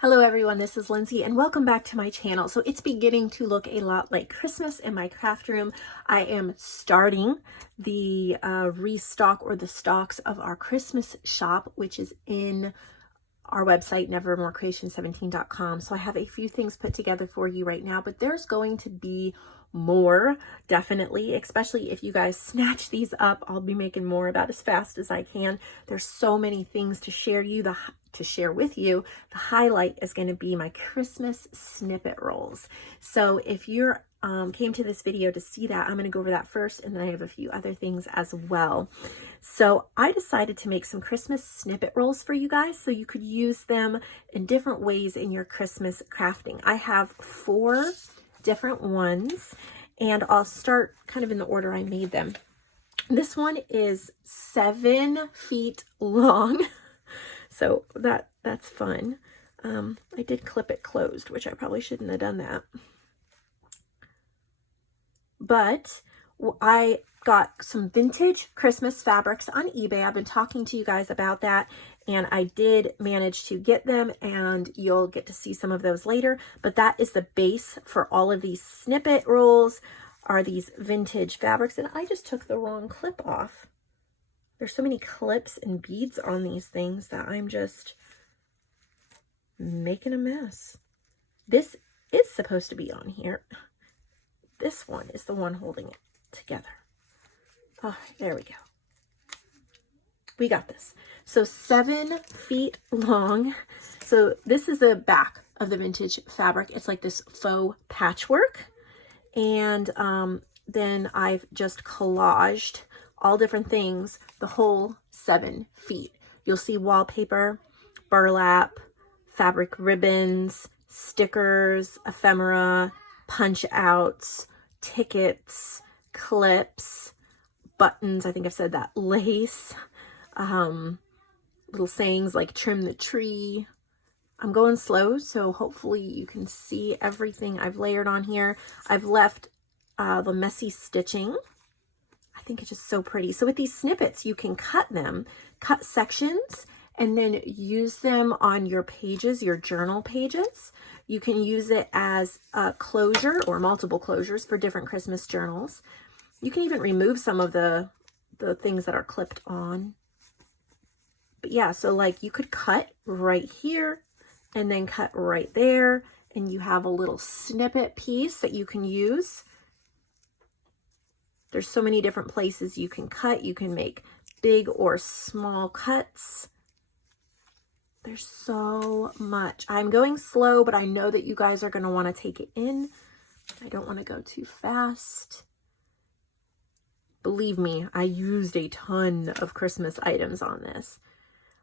Hello everyone, this is Lindsay and welcome back to my channel. So it's beginning to look a lot like Christmas in my craft room. I am starting the restock or the stocks of our Christmas shop, which is in our website, nevermorecreation17.com. So I have a few things put together for you right now, but there's going to be more, definitely, especially if you guys snatch these up. I'll be making more about as fast as I can. There's so many things to share with you. The highlight is going to be my Christmas snippet rolls. So if you're came to this video to see that, I'm going to go over that first, and then I have a few other things as well. So I decided to make some Christmas snippet rolls for you guys so you could use them in different ways in your Christmas crafting. I have 4 different ones, and I'll start kind of in the order I made them. This one is 7 feet long, so that's fun. I did clip it closed, which I probably shouldn't have done that. But I got some vintage Christmas fabrics on eBay. I've been talking to you guys about that, and I did manage to get them, and you'll get to see some of those later. But that is the base for all of these snippet rolls, are these vintage fabrics. And I just took the wrong clip off. There's so many clips and beads on these things that I'm just making a mess. This is supposed to be on here. This one is the one holding it together. Oh, there we go. We got this. So 7 feet long. So this is the back of the vintage fabric. It's like this faux patchwork. And then I've just collaged all different things, the whole 7 feet. You'll see wallpaper, burlap, fabric ribbons, stickers, ephemera, punch outs, tickets, clips, buttons, I think I've said that, lace, little sayings like trim the tree. I'm going slow, so hopefully you can see everything I've layered on here. I've left the messy stitching. I think it's just so pretty. So with these snippets, you can cut sections, and then use them on your pages, your journal pages. You can use it as a closure or multiple closures for different Christmas journals. You can even remove some of the things that are clipped on. But yeah, so like you could cut right here and then cut right there, and you have a little snippet piece that you can use. There's so many different places you can cut. You can make big or small cuts. There's so much. I'm going slow, but I know that you guys are going to want to take it in. I don't want to go too fast. Believe me, I used a ton of Christmas items on this.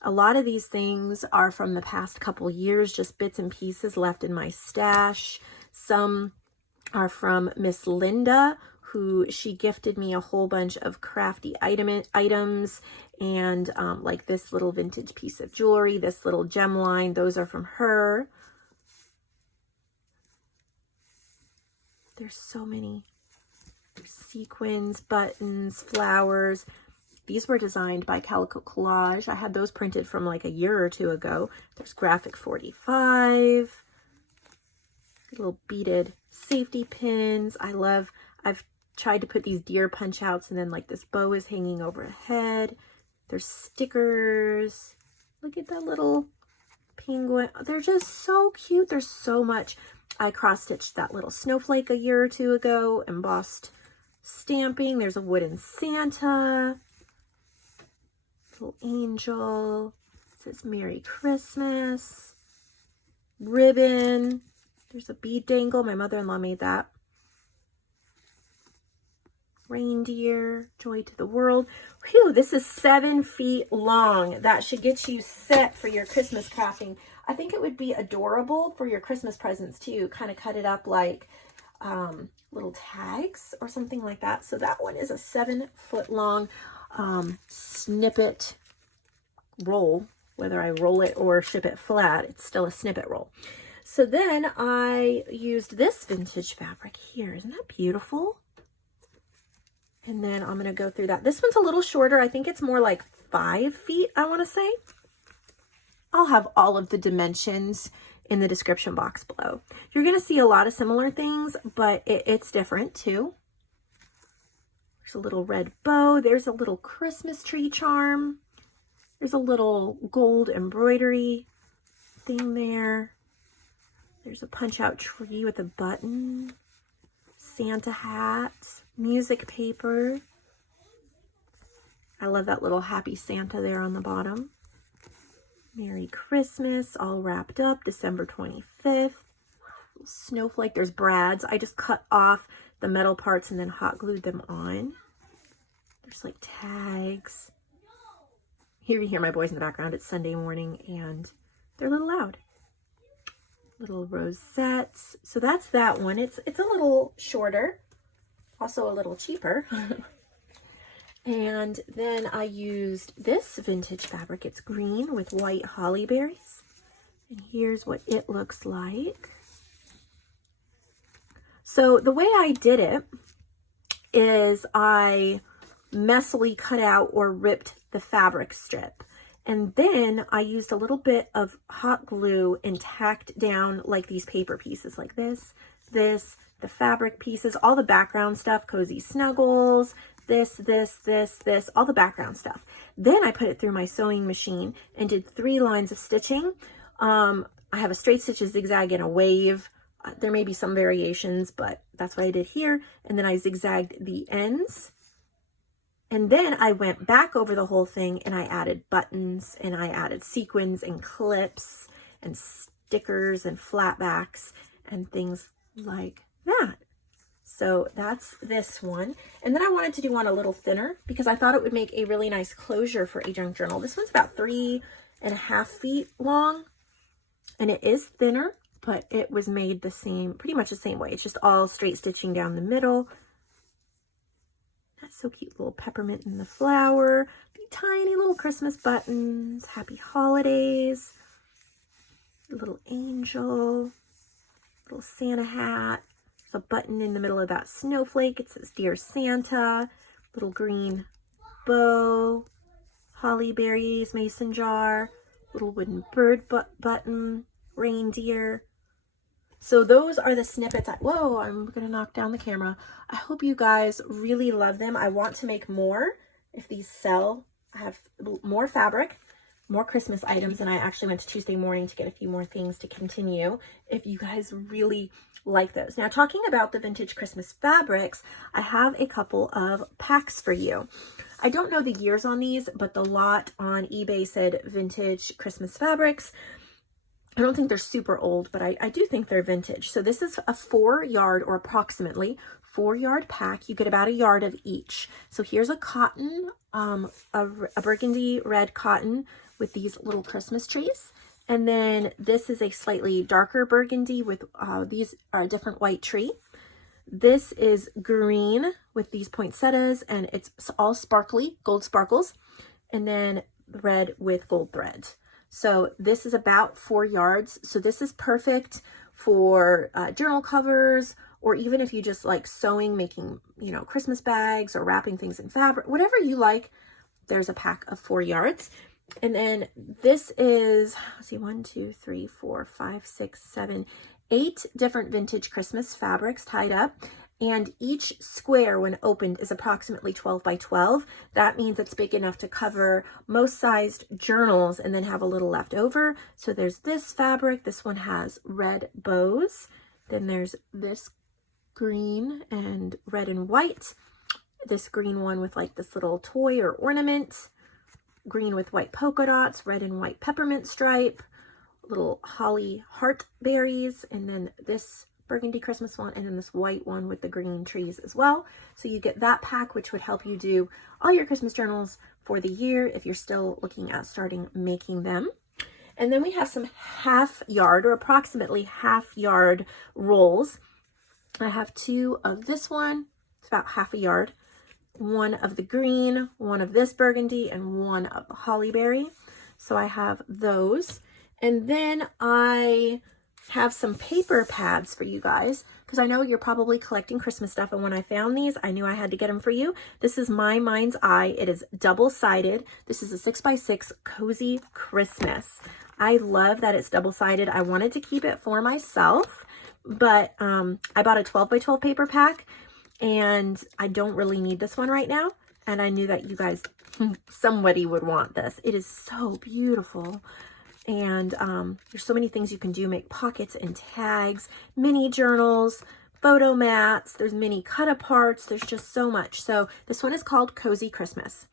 A lot of these things are from the past couple years, just bits and pieces left in my stash. Some are from Miss Linda, who she gifted me a whole bunch of crafty items, and like this little vintage piece of jewelry, this little gem line, those are from her. There's so many sequins, buttons, flowers. These were designed by Calico Collage. I had those printed from like a year or 2 ago. There's graphic 45, little beaded safety pins. I've tried to put these deer punch outs, and then like this bow is hanging overhead. There's stickers. Look at that little penguin. They're just so cute. There's so much. I cross-stitched that little snowflake a year or 2 ago, embossed stamping. There's a wooden Santa, little angel. It says Merry Christmas. Ribbon. There's a bead dangle. My mother-in-law made that. Reindeer, joy to the world. Whew, this is 7 feet long. That should get you set for your Christmas crafting. I think it would be adorable for your Christmas presents too. Kind of cut it up like little tags or something like that. So that one is a 7 foot long snippet roll. Whether I roll it or ship it flat, it's still a snippet roll. So then I used this vintage fabric here. Isn't that beautiful? And then I'm going to go through that. This one's a little shorter. I think it's more like 5 feet, I want to say. I'll have all of the dimensions in the description box below. You're going to see a lot of similar things, but it's different too. There's a little red bow. There's a little Christmas tree charm. There's a little gold embroidery thing there. There's a punch out tree with a button. Santa hat. Music paper. I love that little happy Santa there on the bottom. Merry Christmas, all wrapped up, December 25th. Snowflake, there's brads. I just cut off the metal parts and then hot glued them on. There's like tags. Here you hear my boys in the background. It's Sunday morning and they're a little loud. Little rosettes. So that's that one. It's a little shorter, also a little cheaper. And then I used this vintage fabric. It's green with white holly berries. And here's what it looks like. So the way I did it is I messily cut out or ripped the fabric strip. And then I used a little bit of hot glue and tacked down like these paper pieces like this, the fabric pieces, all the background stuff, cozy snuggles, this, all the background stuff. Then I put it through my sewing machine and did 3 lines of stitching. I have a straight stitch, a zigzag, and a wave. There may be some variations, but that's what I did here. And then I zigzagged the ends. And then I went back over the whole thing and I added buttons and I added sequins and clips and stickers and flatbacks and things like that. So that's this one. And then I wanted to do one a little thinner because I thought it would make a really nice closure for a junk journal. This one's about 3.5 feet long and it is thinner, but it was made the same, pretty much the same way. It's just all straight stitching down the middle. That's so cute, little peppermint in the flower, tiny little Christmas buttons, happy holidays, little angel, little Santa hat, a button in the middle of that snowflake. It says Dear Santa, little green bow, holly berries, mason jar, little wooden bird button, reindeer. So those are the snippets. Whoa, I'm gonna knock down the camera. I hope you guys really love them. I want to make more if these sell. I have more fabric, more Christmas items, and I actually went to Tuesday morning to get a few more things to continue if you guys really like those. Now, talking about the vintage Christmas fabrics, I have a couple of packs for you. I don't know the years on these, but the lot on eBay said vintage Christmas fabrics. I don't think they're super old, but I do think they're vintage. So this is a 4-yard or approximately 4-yard pack. You get about 1 yard of each. So here's a cotton, a burgundy red cotton with these little Christmas trees. And then this is a slightly darker burgundy with these are a different white tree. This is green with these poinsettias and it's all sparkly, gold sparkles. And then red with gold threads. So this is about 4 yards. So this is perfect for journal covers, or even if you just like sewing, making, you know, Christmas bags or wrapping things in fabric, whatever you like, there's a pack of 4 yards. And then this is, let's see, 1, 2, 3, 4, 5, 6, 7, 8 different vintage Christmas fabrics tied up. And each square when opened is approximately 12 by 12. That means it's big enough to cover most sized journals and then have a little left over. So there's this fabric. This one has red bows. Then there's this green and red and white. This green one with like this little toy or ornament. Green with white polka dots, red and white peppermint stripe, little holly heart berries, and then this burgundy Christmas one, and then this white one with the green trees as well. So you get that pack, which would help you do all your Christmas journals for the year if you're still looking at starting making them. And then we have some 1/2 yard or approximately 1/2 yard rolls. I have 2 of this one. It's about 1/2 yard. 1 of the green, 1 of this burgundy, and 1 of the hollyberry. So I have those. And then I have some paper pads for you guys because I know you're probably collecting Christmas stuff, and when I found these, I knew I had to get them for you. This is My Mind's Eye. It is double-sided. This is a 6x6 Cozy Christmas. I love that it's double-sided. I wanted to keep it for myself, but I bought a 12 by 12 paper pack, and I don't really need this one right now. And I knew that you guys, somebody would want this. It is so beautiful. And there's so many things you can do. Make pockets and tags, mini journals, photo mats. There's mini cut aparts. There's just so much. So this one is called Cozy Christmas.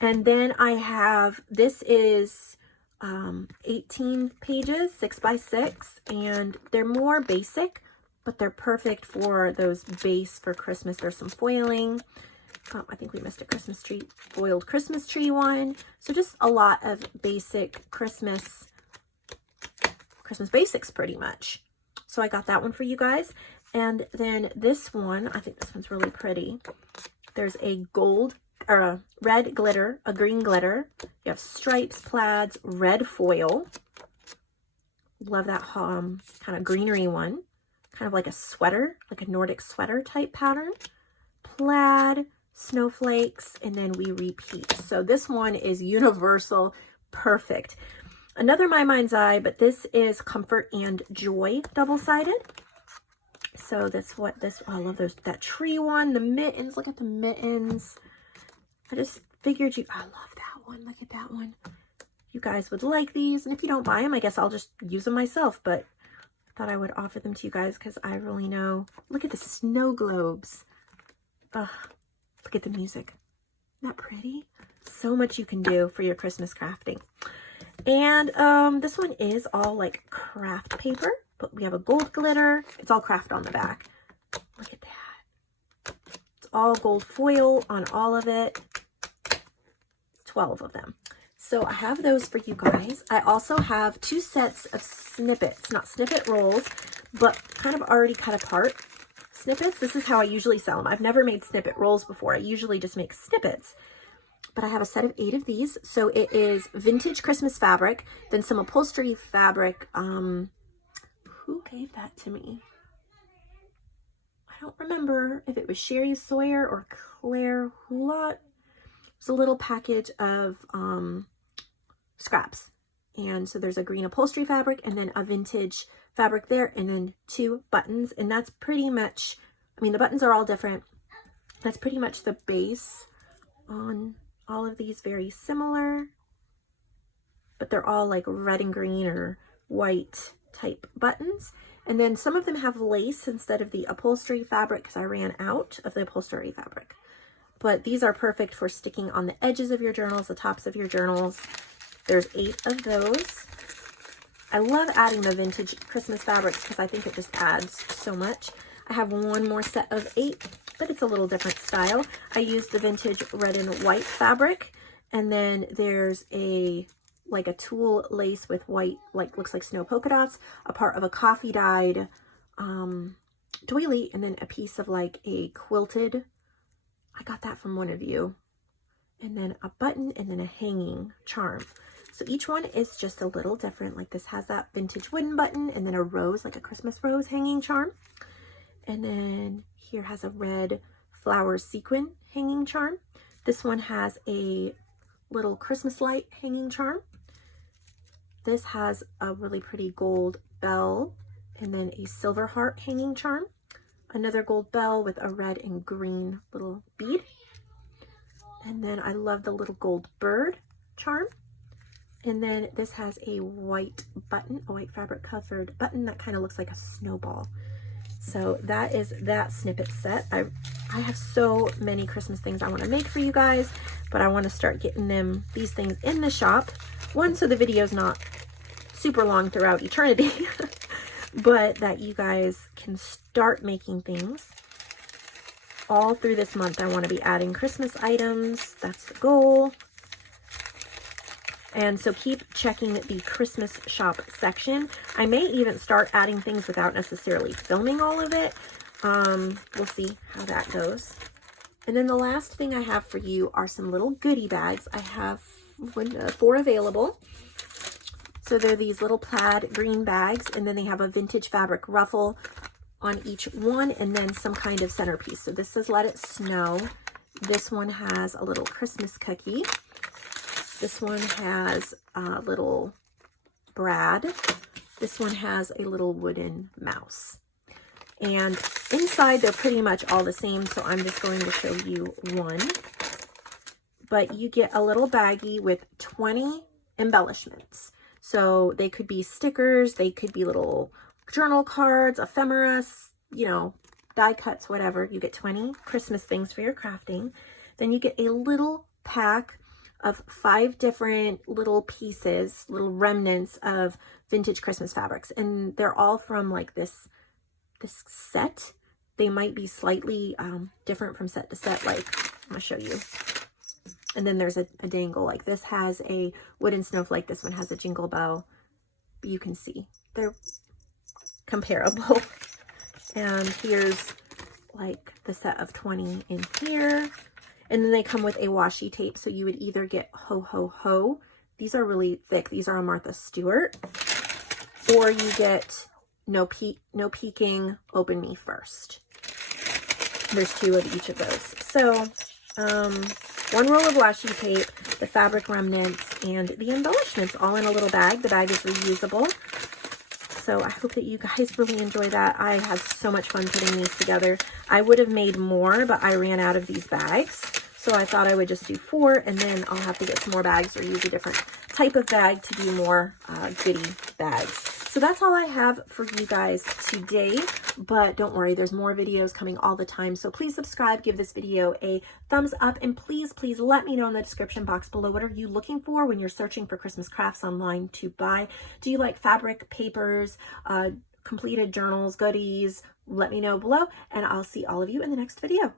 And then I have, this is 18 pages, 6 by 6, and they're more basic, but they're perfect for those base for Christmas. There's some foiling. I think we missed a Christmas tree, foiled Christmas tree one. So just a lot of basic Christmas basics pretty much. So I got that one for you guys. And then this one, I think this one's really pretty. There's a gold or a red glitter, a green glitter. You have stripes, plaids, red foil. Love that kind of greenery one. Kind of like a sweater, like a Nordic sweater type pattern. Plaid, snowflakes, and then we repeat. So this one is universal, perfect. Another My Mind's Eye, but this is Comfort and Joy double-sided. So that's what this, oh, I love those, that tree one, the mittens, look at the mittens. I just figured I love that one, look at that one. You guys would like these, and if you don't buy them, I guess I'll just use them myself, but I thought I would offer them to you guys because I really know. Look at the snow globes. Ugh, look at the music. Isn't that pretty? So much you can do for your Christmas crafting. And this one is all like craft paper, but we have a gold glitter. It's all craft on the back. Look at that. It's all gold foil on all of it. 12 of them. So I have those for you guys. I also have 2 sets of snippets, not snippet rolls, but kind of already cut apart snippets. This is how I usually sell them. I've never made snippet rolls before. I usually just make snippets. But I have a set of 8 of these. So it is vintage Christmas fabric, then some upholstery fabric. Who gave that to me? I don't remember if it was Sherry Sawyer or Claire Hulot. It's a little package of scraps. And so there's a green upholstery fabric and then a vintage fabric there, and then 2 buttons. And that's pretty much, I mean, the buttons are all different. That's pretty much the base on all of these, very similar, but they're all like red and green or white type buttons. And then some of them have lace instead of the upholstery fabric because I ran out of the upholstery fabric. But these are perfect for sticking on the edges of your journals, the tops of your journals. There's 8 of those. I love adding the vintage Christmas fabrics because I think it just adds so much. I have one more set of 8, but it's a little different style. I used the vintage red and white fabric, and then there's like a tulle lace with white, like looks like snow polka dots, a part of a coffee dyed doily, and then a piece of like a quilted, I got that from one of you, and then a button, and then a hanging charm. So each one is just a little different. Like this has that vintage wooden button, and then a rose, like a Christmas rose hanging charm. And then here has a red flower sequin hanging charm. This one has a little Christmas light hanging charm. This has a really pretty gold bell and then a silver heart hanging charm. Another gold bell with a red and green little bead. And then I love the little gold bird charm. And then this has a white button, a white fabric covered button that kind of looks like a snowball. So that is that snippet set. I have so many Christmas things I want to make for you guys, but I want to start getting these things in the shop. One, so the video's not super long throughout eternity, but that you guys can start making things. All through this month, I want to be adding Christmas items. That's the goal. And so keep checking the Christmas shop section. I may even start adding things without necessarily filming all of it. We'll see how that goes. And then the last thing I have for you are some little goodie bags. I have 4 available. So they're these little plaid green bags, and then they have a vintage fabric ruffle on each one, and then some kind of centerpiece. So this says Let It Snow. This one has a little Christmas cookie. This one has a little Brad. This one has a little wooden mouse. And inside, they're pretty much all the same, so I'm just going to show you one. But you get a little baggie with 20 embellishments. So they could be stickers, they could be little journal cards, ephemera, you know, die cuts, whatever. You get 20 Christmas things for your crafting. Then you get a little pack of 5 different little pieces, little remnants of vintage Christmas fabrics. And they're all from like this set. They might be slightly different from set to set. Like, I'm gonna show you. And then there's a dangle. Like this has a wooden snowflake. This one has a jingle bell. But you can see they're comparable. And here's like the set of 20 in here. And then they come with a washi tape. So you would either get Ho Ho Ho. These are really thick. These are a Martha Stewart. Or you get No Peeking, Open Me First. There's 2 of each of those. So, 1 roll of washi tape, the fabric remnants, and the embellishments all in a little bag. The bag is reusable. So I hope that you guys really enjoy that. I had so much fun putting these together. I would have made more, but I ran out of these bags. So I thought I would just do 4, and then I'll have to get some more bags or use a different type of bag to do more goodie bags. So that's all I have for you guys today, but don't worry, there's more videos coming all the time. So please subscribe, give this video a thumbs up, and please, please let me know in the description box below, what are you looking for when you're searching for Christmas crafts online to buy? Do you like fabric, papers, completed journals, goodies? Let me know below, and I'll see all of you in the next video.